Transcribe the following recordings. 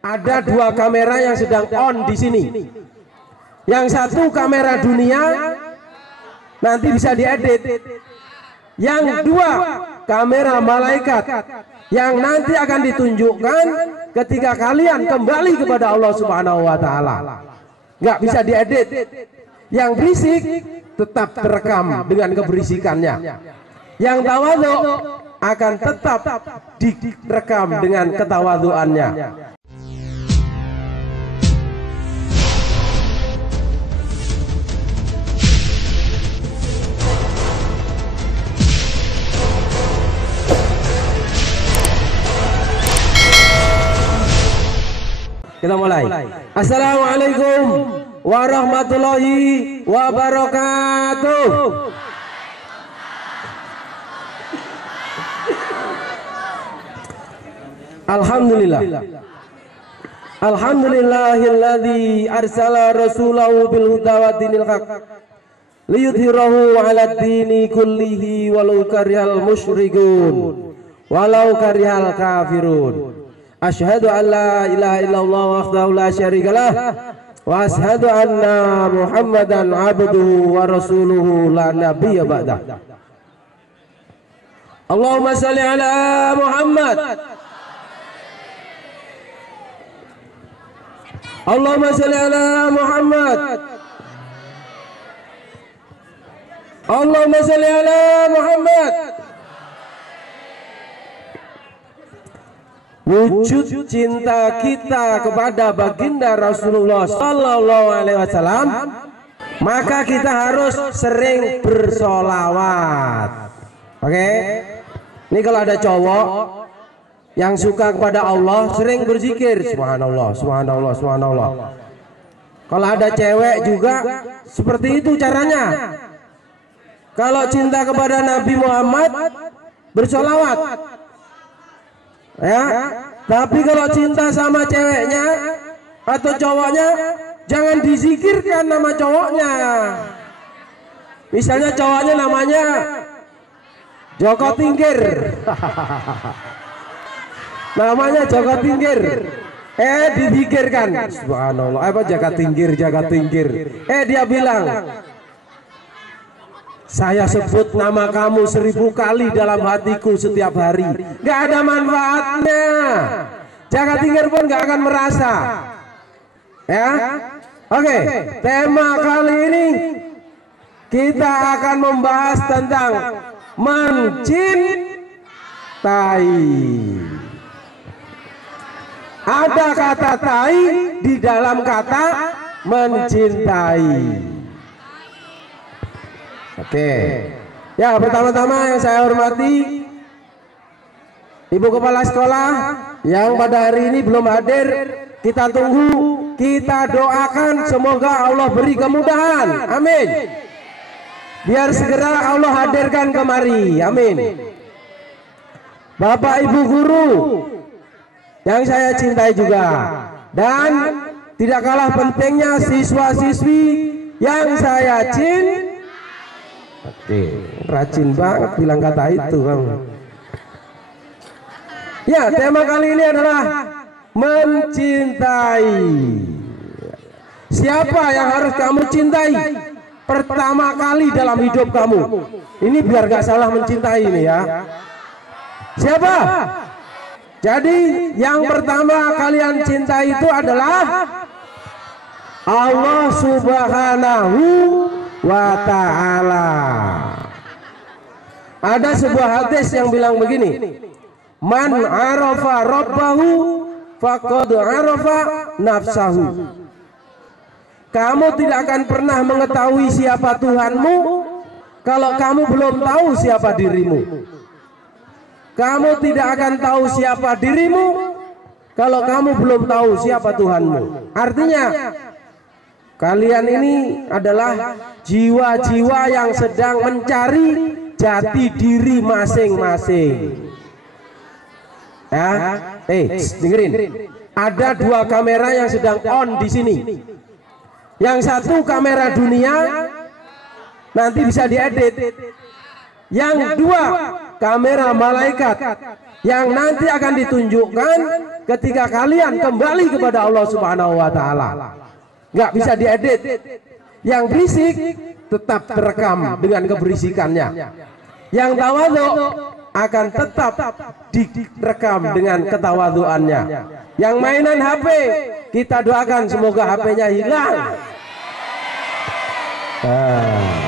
Ada dua kamera yang sedang on di sini. Yang satu kamera dunia, nanti bisa diedit. Yang dua kamera malaikat, yang nanti akan ditunjukkan ketika kalian kembali kepada Allah Subhanahu wa Ta'ala. Nggak bisa diedit. Yang berisik tetap terekam dengan keberisikannya. Yang tawadhu akan tetap direkam dengan ketawadhuannya. Kita mulai. Assalamualaikum warahmatullahi wabarakatuh. Alhamdulillah. Alhamdulillahilladzi arsala rasulahu bil huda wa dinil haq liyudhhirahu 'ala dini kullihi walau karihal musyrikun walau karihal kafirun. Asyhadu an la ilaha illallah wahdahu la syarikalah wa asyhadu anna Muhammadan abduhu wa rasuluhu la nabiyya ba'dah. Allahumma shalli ala Muhammad. Allahumma shalli ala Muhammad. Allahumma shalli ala Muhammad. Wujud cinta kita kepada baginda Rasulullah Sallallahu Alaihi Wasallam, maka kita harus sering bersolawat. Oke? Ini kalau ada cowok yang suka kepada Allah, sering berzikir Subhanallah, Subhanallah, Subhanallah. Kalau ada cewek juga seperti itu caranya. Kalau cinta kepada Nabi Muhammad, bersolawat. Ya, tapi kalau cinta sama ceweknya atau cowoknya, jangan dizikirkan nama cowoknya. Misalnya cowoknya namanya Joko Tingkir. Namanya Joko Tingkir. Dizikirkan. Subhanallah. Apa Jaka Tingkir, Jaka Tingkir. Dia bilang, saya sebut nama kamu 1000 kali dalam hatiku setiap hari. Gak ada manfaatnya. Jaka Tingkir pun gak akan merasa. Ya, oke. Tema kali ini kita akan membahas tentang mencintai. Ada kata tai di dalam kata mencintai. Oke, ya pertama-tama yang saya hormati Ibu Kepala Sekolah yang pada hari ini belum hadir, kita tunggu, kita doakan semoga Allah beri kemudahan, amin. Biar segera Allah hadirkan kemari, amin. Bapak Ibu guru yang saya cintai juga, dan tidak kalah pentingnya siswa-siswi yang saya cintai. Rajin banget bilang kata itu kamu. Ya, tema kali ini adalah mencintai. Siapa yang harus kamu cintai pertama kali dalam hidup kamu? Ini biar gak salah mencintai ini ya. Siapa? Jadi yang pertama kalian cintai itu adalah Allah Subhanahu wa ta'ala. Ada sebuah hadis yang bilang begini, man arafa rabbahu faqad arafa nafsahu. Kamu tidak akan pernah mengetahui siapa Tuhanmu kalau kamu belum tahu siapa dirimu. Kamu tidak akan tahu siapa dirimu kalau kamu belum tahu siapa Tuhanmu. Artinya kalian ini adalah jiwa-jiwa yang sedang mencari jati diri masing-masing. Ya, dengerin. Ada dua kamera yang sedang on di sini. Yang satu kamera dunia, nanti bisa diedit. Yang dua kamera malaikat, yang nanti akan ditunjukkan ketika kalian kembali kepada Allah Subhanahu wa taala. Nggak bisa diedit. Yang berisik tetap terekam dengan keberisikannya. Yang tawadhu akan tetap direkam dengan ketawadhuannya. Yang mainan HP, kita doakan semoga HP-nya hilang.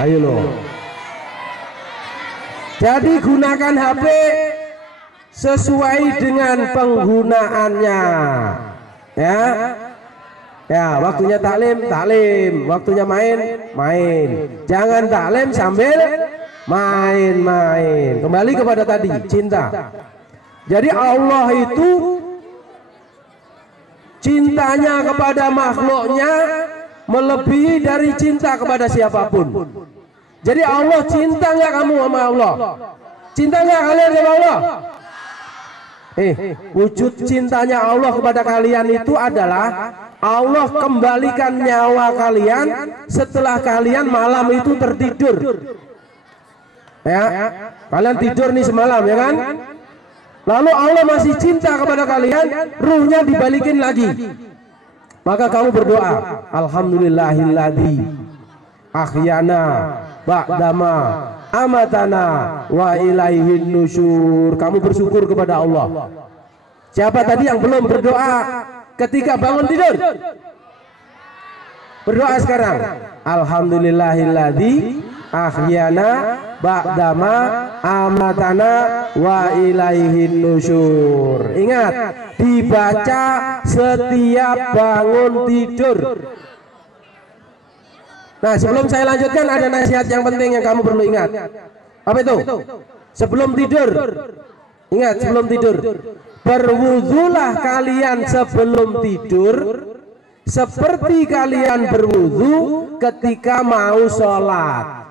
Ayo loh. Jadi gunakan HP sesuai dengan penggunaannya. Ya, waktunya taklim, waktunya main. Jangan taklim sambil main. Kembali kepada tadi, cinta. Jadi Allah itu cintanya kepada makhluknya melebihi dari cinta kepada siapapun. Jadi Allah cinta nggak kamu sama Allah? Cinta nggak kalian sama Allah? Wujud cintanya Allah kepada kalian itu adalah Allah kembalikan nyawa kalian setelah kalian malam itu tertidur. Ya, kalian tidur nih semalam, ya kan? Lalu Allah masih cinta kepada kalian, ruhnya dibalikin lagi. Maka kamu berdoa, alhamdulillahilladzi ahyana ba'dama amatana wa ilaihin nusyur. Kamu bersyukur kepada Allah. Siapa tadi yang belum berdoa ketika bangun tidur? Berdoa sekarang, alhamdulillahilladzi ahyana ba'dama amatana wa ilaihin nusyur. Ingat, dibaca setiap bangun tidur. Nah, sebelum saya lanjutkan ada nasihat yang penting yang kamu perlu ingat. Apa itu? Sebelum tidur. Ingat, sebelum tidur. Berwudulah kalian sebelum tidur seperti kalian berwudu ketika mau sholat.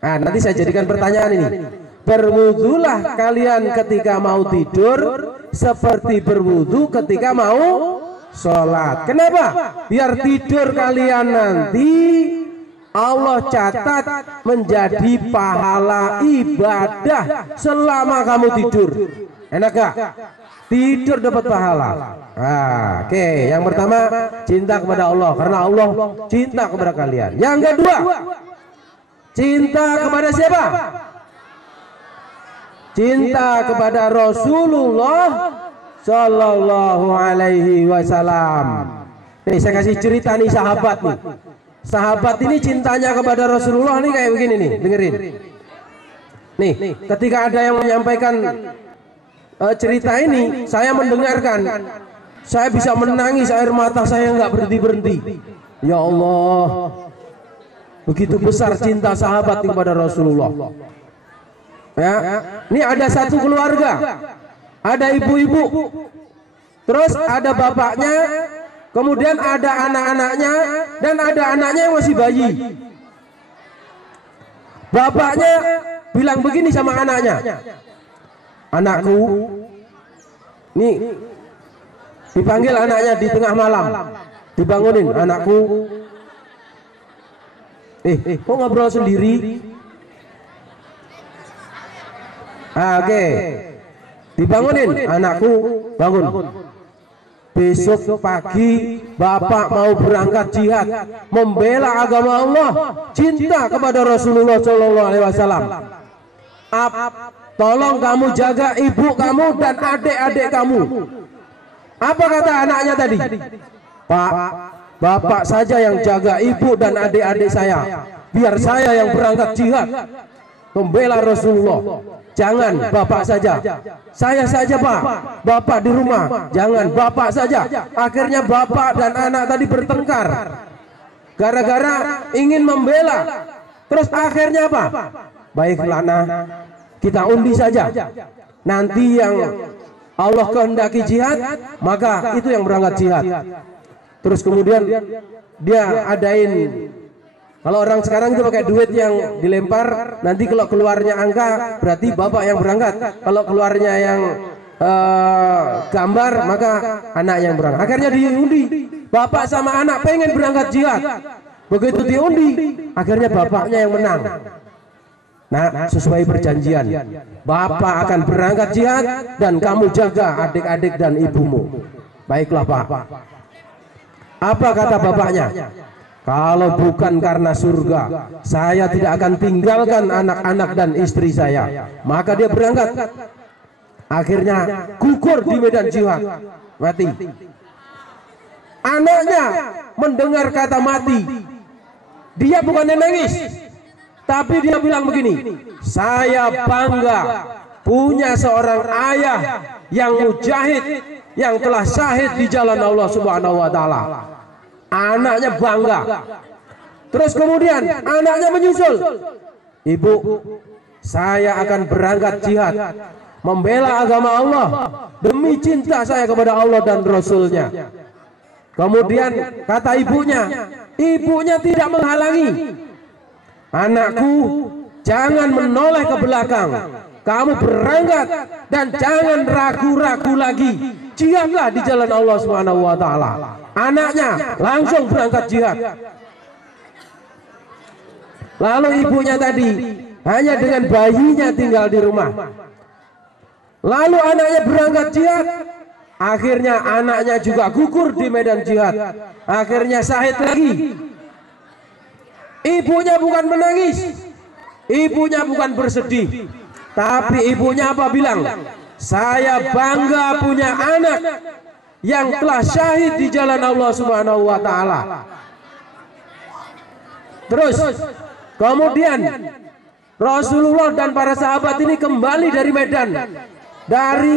Nah, nanti saya jadikan pertanyaan ini. Berwudulah kalian ketika mau tidur seperti berwudu ketika mau sholat. Kenapa? Biar tidur kalian nanti Allah catat menjadi pahala ibadah selama kamu tidur. Enak gak? Tidur dapat pahala. Oke, yang pertama cinta kepada Allah karena Allah cinta kepada kalian. Yang kedua, cinta kepada siapa? Cinta kepada Rasulullah Sallallahu Alaihi Wasallam. Nih saya kasih cerita nih sahabat nih. Sahabat ini cintanya kepada Rasulullah nih kayak begini nih, dengerin. Nih, ketika ada yang menyampaikan cerita ini, saya mendengarkan, saya bisa menangis, air mata saya nggak berhenti. Ya Allah, begitu besar cinta sahabat kepada Rasulullah. Ya, ini ada satu keluarga, ada ibu-ibu, terus ada bapaknya, kemudian ada anak-anaknya, dan ada anaknya yang masih bayi. Bapaknya bilang begini sama anaknya, anakku, nih dipanggil anaknya di tengah malam, dibangunin, anakku, kok ngobrol sendiri? Oke, dibangunin, anakku, bangun. Besok pagi bapak mau berangkat jihad, membela agama Allah, cinta kepada Rasulullah Shallallahu Alaihi Wasallam. Tolong kamu jaga ibu kamu dan adik-adik kamu. Apa kata anaknya tadi? Pak, bapak saja yang jaga ibu dan adik-adik saya, biar saya yang berangkat jihad membela Rasulullah. Jangan bapak saja, saya saja pak, bapak di rumah, jangan bapak saja. Akhirnya bapak dan anak tadi bertengkar gara-gara ingin membela. Terus akhirnya apa? Baiklah, nah kita undi saja, nanti yang Allah kehendaki jihad, maka itu yang berangkat jihad. Terus kemudian dia adain, kalau orang sekarang itu pakai duit yang dilempar, nanti kalau keluarnya angka berarti bapak yang berangkat, kalau keluarnya yang gambar maka anak yang berangkat. Akhirnya diundi, bapak sama anak pengen berangkat jihad. Begitu diundi, akhirnya bapaknya yang menang. Nah, sesuai perjanjian, Bapak akan berangkat jihad dan kamu jaga adik-adik dan ibumu. Baiklah Pak. Apa kata bapaknya? Kalau bukan karena surga, saya tidak akan tinggalkan anak-anak dan istri saya. Maka dia berangkat. Akhirnya gugur di medan jihad, mati. Anaknya mendengar kata mati, dia bukannya nangis, tapi dia bilang begini, saya bangga punya seorang ayah yang mujahid, yang telah syahid di jalan Allah Subhanahu wa Ta'ala. Anaknya bangga. Terus kemudian anaknya menyusul, ibu, saya akan berangkat jihad, membela agama Allah demi cinta saya kepada Allah dan Rasulnya. Kemudian kata ibunya tidak menghalangi. Anakku, jangan menoleh ke belakang, kamu berangkat dan jangan ragu-ragu lagi, jihadlah di jalan Allah Subhanahu wa Ta'ala. Anaknya langsung berangkat jihad. Lalu ibunya tadi hanya dengan bayinya tinggal di rumah. Lalu anaknya berangkat jihad, akhirnya anaknya juga gugur di medan jihad, akhirnya syahid lagi. Ibunya bukan menangis, ibunya bukan bersedih, tapi ibunya apa bilang? Saya bangga punya anak yang telah syahid di jalan Allah Subhanahu wa Ta'ala. Terus kemudian Rasulullah dan para sahabat ini kembali dari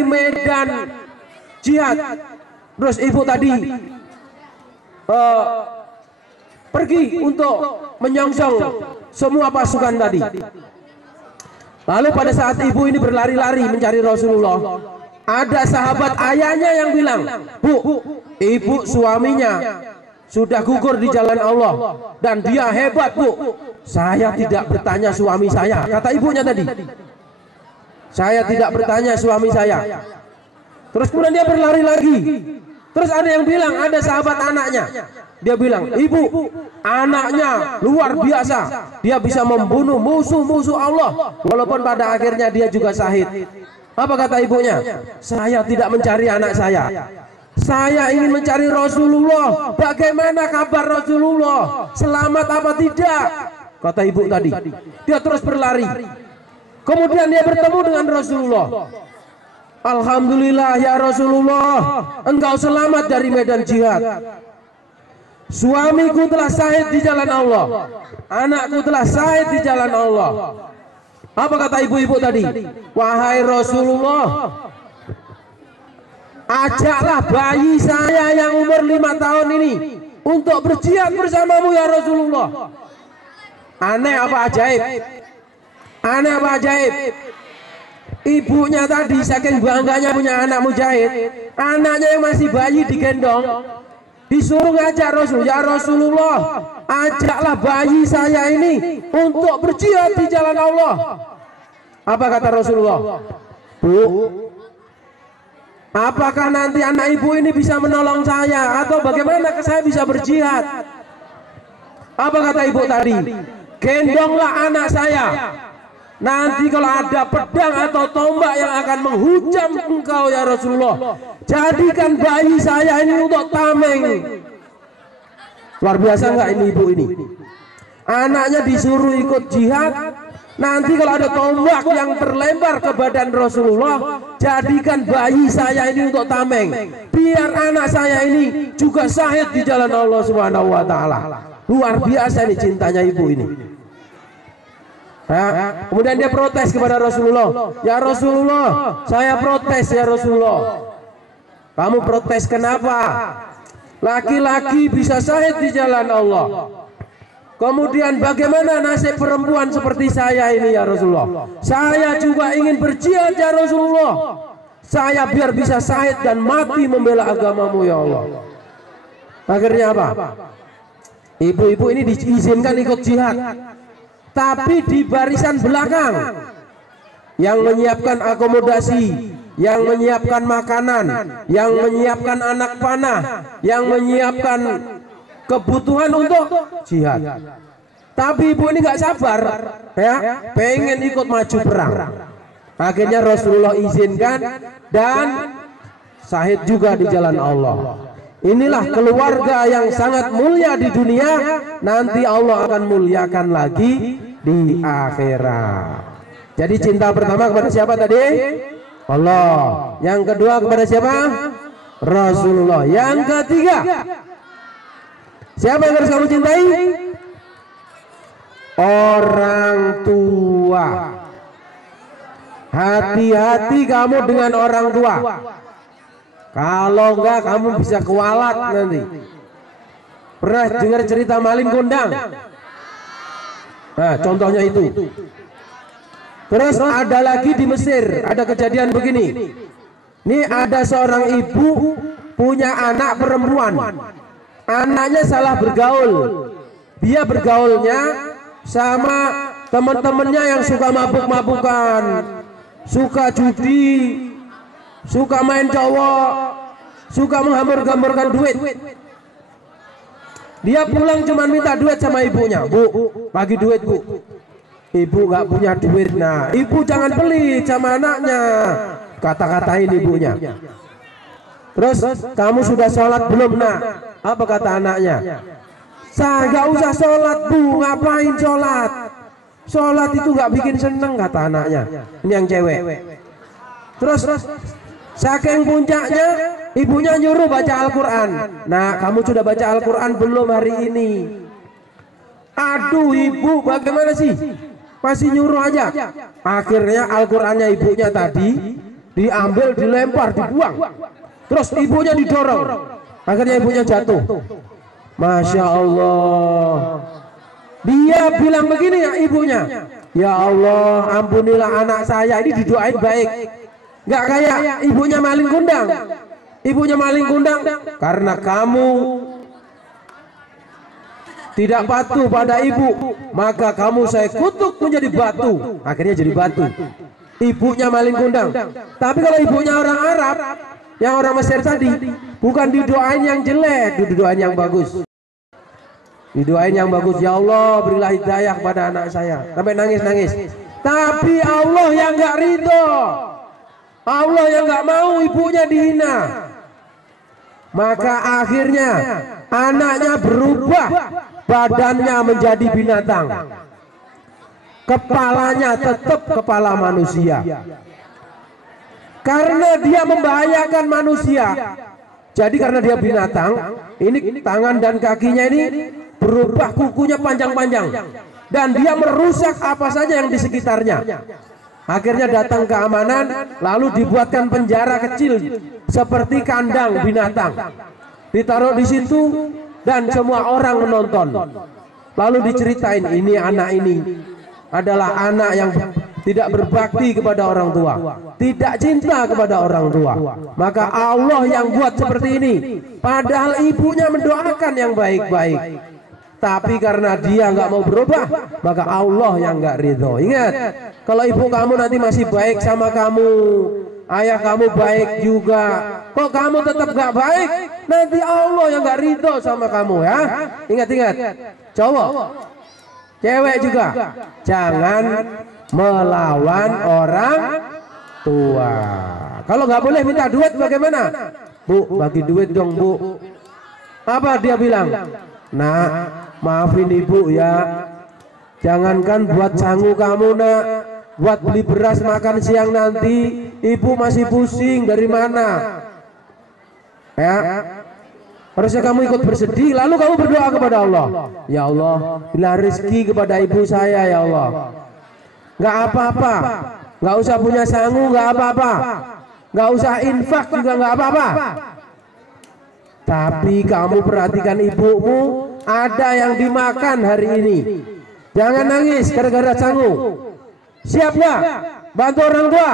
medan jihad. Terus ibu tadi pergi untuk menyongsong semua pasukan tadi. Lalu pada saat ibu ini berlari-lari mencari Rasulullah, ada sahabat ayahnya yang bilang, Bu, ibu suaminya sudah gugur di jalan Allah dan dia hebat, Bu. Saya tidak bertanya suami saya, kata ibunya tadi. Saya tidak bertanya suami saya. Terus kemudian dia berlari lagi. Terus ada yang bilang, ada sahabat anaknya, dia bilang, ibu, anaknya luar biasa, dia bisa membunuh musuh-musuh Allah, walaupun pada akhirnya dia juga syahid. Apa kata ibunya? Saya tidak mencari anak saya ingin mencari Rasulullah. Bagaimana kabar Rasulullah? Selamat apa tidak? Kata ibu tadi. Dia terus berlari. Kemudian dia bertemu dengan Rasulullah. Alhamdulillah ya Rasulullah, engkau selamat dari medan jihad. Suamiku telah syahid di jalan Allah, anakku telah syahid di jalan Allah. Apa kata ibu-ibu tadi? Wahai Rasulullah, ajaklah bayi saya yang umur 5 tahun ini untuk berjihad bersamamu ya Rasulullah. Aneh apa ajaib? Aneh apa ajaib? Ibunya tadi saking bangganya punya anak mujahid, anaknya yang masih bayi digendong, disuruh ngajak Rasul, ya Rasulullah, ajaklah bayi saya ini untuk berjihad di jalan Allah. Apa kata Rasulullah? Bu, apakah nanti anak ibu ini bisa menolong saya, atau bagaimana saya bisa berjihad? Apa kata ibu tadi? Gendonglah anak saya. Nanti kalau ada pedang atau tombak yang akan menghujam engkau ya Rasulullah, jadikan bayi saya ini untuk tameng. Luar biasa enggak ini ibu ini? Anaknya disuruh ikut jihad, nanti kalau ada tombak yang terlempar ke badan Rasulullah, jadikan bayi saya ini untuk tameng, biar anak saya ini juga syahid di jalan Allah Subhanahu wa Ta'ala. Luar biasa ini cintanya ibu ini. Kemudian dia protes kepada Rasulullah, ya Rasulullah, saya protes ya Rasulullah. Kamu protes kenapa? Laki-laki bisa syahid di jalan Allah, kemudian bagaimana nasib perempuan seperti saya ini ya Rasulullah? Saya juga ingin berjihad ya Rasulullah, saya biar bisa syahid dan mati membela agamamu ya Allah. Akhirnya apa? Ibu-ibu ini diizinkan ikut jihad, tapi di barisan belakang, yang menyiapkan akomodasi, yang menyiapkan makanan, yang menyiapkan anak panah, yang menyiapkan kebutuhan untuk jihad. Tapi ibu ini nggak sabar, ya, pengen ikut maju perang. Akhirnya Rasulullah izinkan dan syahid juga di jalan Allah. Inilah keluarga yang sangat mulia di dunia, nanti Allah akan muliakan lagi di akhirat. Jadi cinta pertama kepada siapa tadi? Allah. Yang kedua kepada siapa? Rasulullah. Yang ketiga, siapa yang harus kamu cintai? Orang tua. Hati-hati kamu dengan orang tua. Kalau enggak kamu bisa kualat nanti. Pernah dengar cerita maling kondang? Nah, contohnya itu. Terus ada lagi di Mesir, ada kejadian begini. Ini ada seorang ibu punya anak perempuan. Anaknya salah bergaul. Dia bergaulnya sama teman-temannya yang suka mabuk-mabukan, suka judi, suka main cowok, suka menghambur-hamburkan duit. Dia pulang cuma minta duit sama ibunya. Bu, bagi duit bu. Ibu nggak punya duit. Nah, ibu jangan pelit sama anaknya, kata-katain ibunya. Terus kamu sudah sholat belum nak? Apa kata anaknya? Saya nggak usah sholat bu, ngapain sholat? Sholat itu nggak bikin seneng, kata anaknya. Ini yang cewek. Terus saking puncaknya, ibunya nyuruh baca Al-Quran. Nah, kamu sudah baca Al-Quran belum hari ini? Aduh ibu, bagaimana sih? Masih nyuruh aja. Akhirnya Al-Qurannya ibunya tadi diambil, dilempar, dibuang. Terus ibunya didorong. Akhirnya ibunya jatuh. Masya Allah. Dia bilang begini ya ibunya, ya Allah ampunilah anak saya, ini didoain baik. Nggak kayak ibunya maling kundang. Ibunya maling kundang karena kamu tidak patuh pada ibu, maka kamu saya kutuk menjadi batu. Akhirnya jadi batu. Ibunya maling kundang. Tapi kalau ibunya orang Arab, yang orang Mesir tadi, bukan didoain yang jelek, didoain yang bagus. Didoain yang bagus, ya Allah berilah hidayah kepada anak saya. Sampai nangis-nangis. Tapi Allah yang nggak ridho, Allah yang nggak mau ibunya dihina. Maka akhirnya anaknya berubah, badannya menjadi binatang, kepalanya tetap kepala manusia. Karena dia membahayakan manusia, jadi karena dia binatang, ini tangan dan kakinya ini berubah, kukunya panjang-panjang, dan dia merusak apa saja yang di sekitarnya. Akhirnya datang keamanan, lalu dibuatkan penjara kecil seperti kandang binatang, ditaruh di situ dan semua orang menonton. Lalu diceritain, ini anak ini adalah anak yang tidak berbakti kepada orang tua, tidak cinta kepada orang tua. Maka Allah yang buat seperti ini, padahal ibunya mendoakan yang baik-baik. Tapi karena dia nggak mau berubah, maka Allah yang nggak ridho. Ingat, kalau ibu kamu nanti masih baik sama kamu, ayah kamu baik juga, kok kamu tetap nggak baik, nanti Allah yang nggak ridho sama kamu ya. Ingat-ingat, cowok, cewek juga, jangan melawan orang tua. Kalau nggak boleh minta duit bagaimana? Bu, bagi duit dong bu. Apa dia bilang? Nah, maafin ibu ya, jangankan buat sangu kamu nak, buat beli beras makan siang nanti ibu masih pusing dari mana ya. Harusnya kamu ikut bersedih, lalu kamu berdoa kepada Allah, ya Allah bila rezeki kepada ibu saya ya Allah. Nggak apa-apa, nggak usah punya sangu, nggak apa-apa, nggak usah infak juga nggak apa-apa. Tapi kamu perhatikan ibumu, ada yang dimakan hari ini. Jangan nangis gara-gara sangu. Siap nggak bantu orang tua?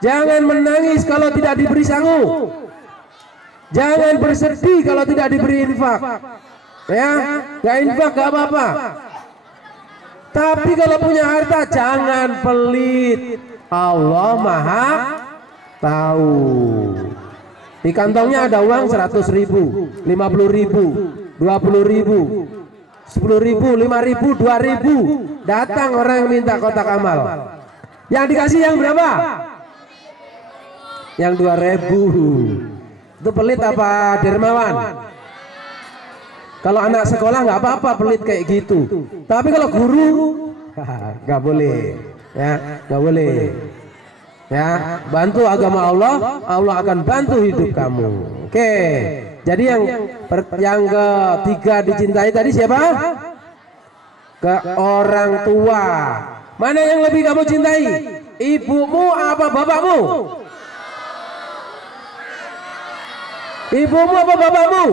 Jangan menangis kalau tidak diberi sangu. Jangan bersedih kalau tidak diberi infak. Ya, nggak infak nggak apa-apa. Tapi kalau punya harta jangan pelit. Allah Maha tahu. Di kantongnya ada uang 100.000, 50.000, 20.000. 10.000, 5.000, 2.000. Datang orang yang minta kotak amal. Yang dikasih yang berapa? Yang 2.000. Itu pelit apa dermawan? Kalau anak sekolah nggak apa-apa pelit kayak gitu. Tapi kalau guru nggak boleh, ya nggak boleh. Ya, bantu agama Allah, Allah akan bantu hidup kamu. Oke. Jadi yang ketiga dicintai tadi siapa? Ke orang tua. Mana yang lebih kamu cintai? Ibumu apa bapakmu? Ibumu apa bapakmu?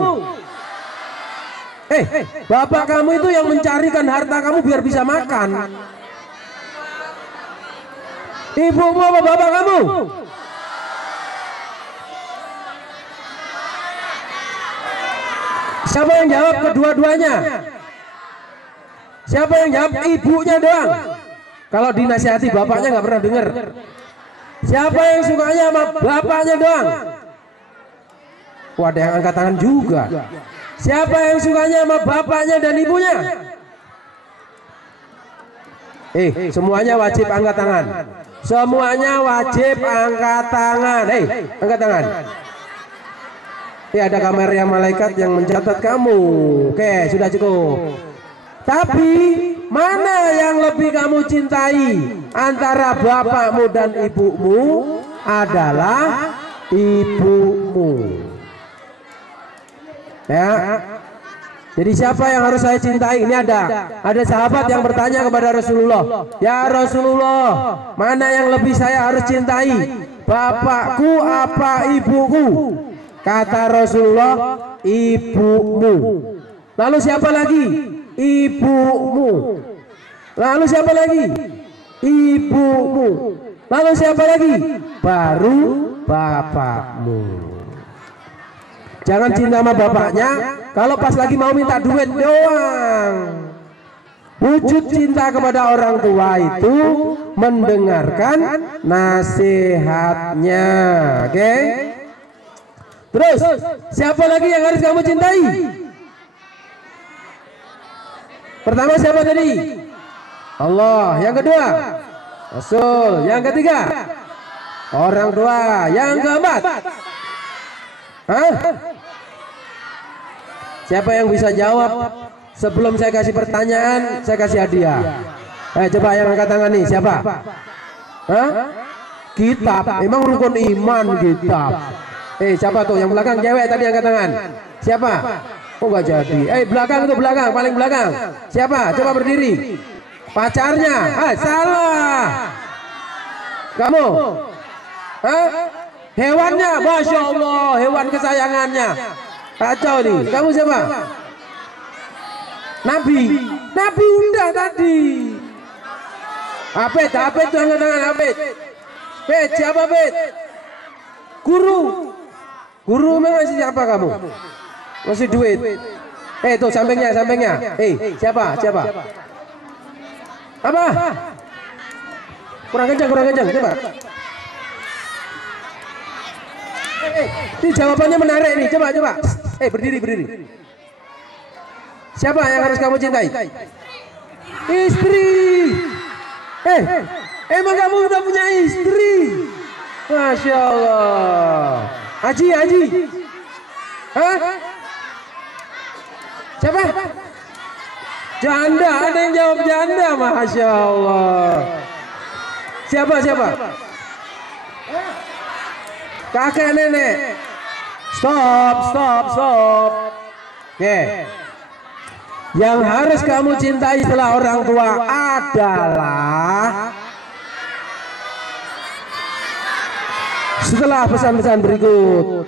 Bapak kamu itu yang mencarikan harta kamu biar bisa makan. Ibumu apa bapak kamu? Siapa yang jawab kedua-duanya? Siapa yang jawab ibunya doang? Kalau dinasihati bapaknya nggak pernah dengar. Siapa yang sukanya sama bapaknya doang? Wah, ada yang angkat tangan juga. Siapa yang sukanya sama bapaknya dan ibunya? Semuanya wajib angkat tangan. Semuanya wajib angkat tangan. Angkat tangan. Ada kamera malaikat yang mencatat kamu. Oke, sudah cukup. Tapi mana yang lebih kamu cintai antara bapakmu dan ibumu? Adalah ibumu. Ya. Jadi siapa yang harus saya cintai? Ini ada sahabat yang bertanya kepada Rasulullah, ya Rasulullah, mana yang lebih saya harus cintai, bapakku apa ibuku? Kata Rasulullah, ibumu. Lalu siapa lagi? Ibumu. Lalu siapa lagi? Ibumu. Lalu siapa lagi? Baru bapakmu. Jangan cinta sama bapaknya kalau pas lagi mau minta duit doang. Wujud cinta kepada orang tua itu mendengarkan nasihatnya. Oke? Terus, siapa lagi yang harus kamu cintai? Pertama siapa tadi? Allah. Yang kedua, Rasul. Yang ketiga, orang tua. Yang keempat, siapa yang bisa jawab? Sebelum saya kasih pertanyaan, saya kasih hadiah. Coba yang angkat tangan nih, siapa? Kitab. Emang rukun iman kitab. Siapa tuh yang belakang cewek tadi angkat tangan? Siapa? Oh nggak jadi. Belakang tuh, belakang, paling belakang. Siapa? Coba berdiri. Pacarnya? Salah. Kamu? Hewannya? Masya Allah, hewan kesayangannya. Kacau nih. Kamu siapa? Nabi. Nabi udah tadi. Apet tuh angkat tangan, Apet. Pet, siapa Pet? Guru. Guru memang siapa kamu? Masih duit. Tuh sampingnya. Siapa? Apa? Kurang kencang. Coba. Ini jawabannya menarik nih. Coba. Berdiri. Siapa yang harus kamu cintai? Istri. Emang kamu udah punya istri? Masya Allah. Haji. Siapa? Janda. Ada yang jawab janda. Masya Allah. Siapa? Kakek nenek. Stop. Oke. Yang harus kamu cintai setelah orang tua adalah setelah pesan-pesan berikut.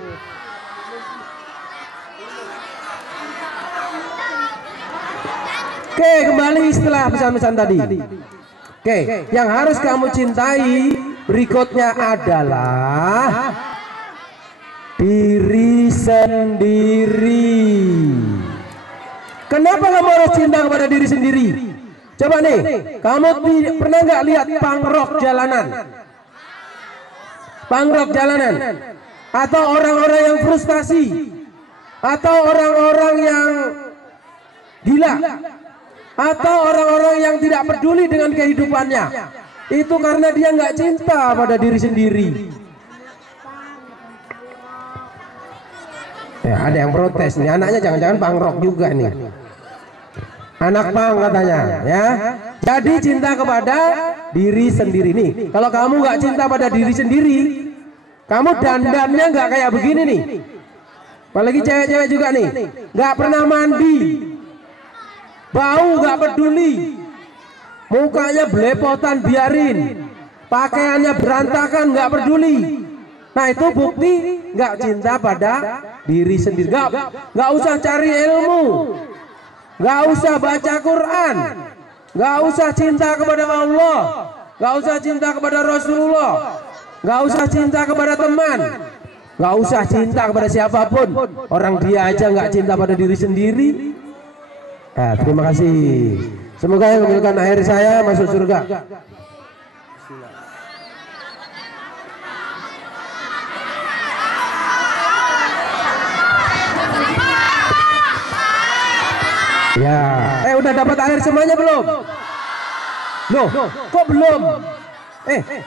Oke, kembali setelah pesan-pesan tadi. Oke, yang harus kamu cintai berikutnya adalah diri sendiri. Kenapa kamu harus cinta kepada diri sendiri? Coba nih, kamu pernah nggak lihat pangrok jalanan? Pangrok jalanan, atau orang-orang yang frustasi, atau orang-orang yang gila, atau orang-orang yang tidak peduli dengan kehidupannya, itu karena dia nggak cinta pada diri sendiri. Ya, ada yang protes nih, anaknya jangan-jangan pangrok juga nih. Anak pang katanya, ya. Jadi cinta kepada diri sendiri nih. Kalau kamu nggak cinta pada diri sendiri, kamu dandannya nggak kayak begini nih. Apalagi cewek-cewek juga nih, nggak pernah mandi, bau nggak peduli, mukanya belepotan biarin, pakaiannya berantakan nggak peduli. Nah itu bukti nggak cinta pada diri sendiri. Nggak usah cari ilmu, nggak usah baca Quran, nggak usah cinta kepada Allah, nggak usah cinta kepada Rasulullah, nggak usah cinta kepada teman, nggak usah cinta kepada siapapun. Orang dia aja nggak cinta pada diri sendiri. Nah, terima kasih. Semoga yang memiliki air saya masuk surga. Ya, udah dapat air semuanya belum? Loh, kok belum?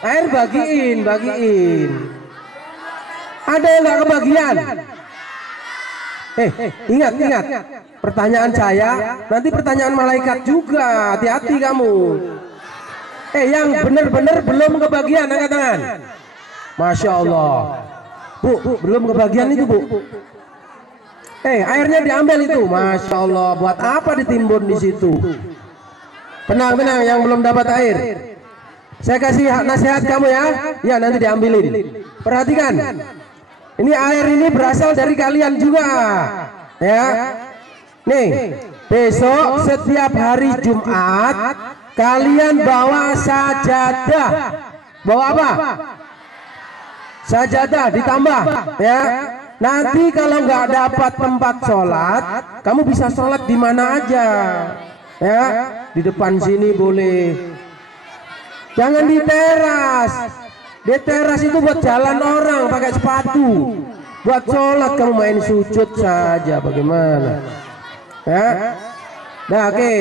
Air bagiin. Ada yang nggak kebagian? Ingat. Pertanyaan saya, nanti pertanyaan malaikat juga. Hati-hati kamu. Yang benar-benar belum kebagian, angkat tangan. Masya Allah. Bu, belum kebagian itu, Bu. Airnya diambil itu, Masya Allah. Buat apa ditimbun di situ? Tenang, yang belum dapat air. Saya kasih nasihat kamu ya. Ya, nanti diambilin. Perhatikan. Ini air ini berasal dari kalian juga. Ya. Nih, besok setiap hari Jumat kalian bawa sajadah. Bawa apa? Sajadah ditambah, ya. Nanti kalau nggak dapat tempat sholat, kamu bisa sholat di mana aja, ya. Di depan sini boleh. Jangan di teras. Di teras itu buat jalan orang pakai sepatu. Buat sholat kamu main sujud saja, bagaimana? Ya. Nah, oke.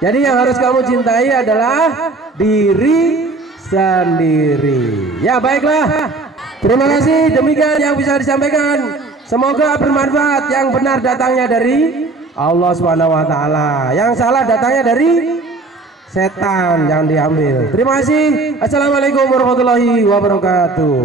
Jadi yang harus kamu cintai adalah diri sendiri. Ya, baiklah. Terima kasih, demikian yang bisa disampaikan. Semoga bermanfaat. Yang benar datangnya dari Allah Subhanahu wa taala. Yang salah datangnya dari setan, jangan diambil. Terima kasih. Assalamualaikum warahmatullahi wabarakatuh.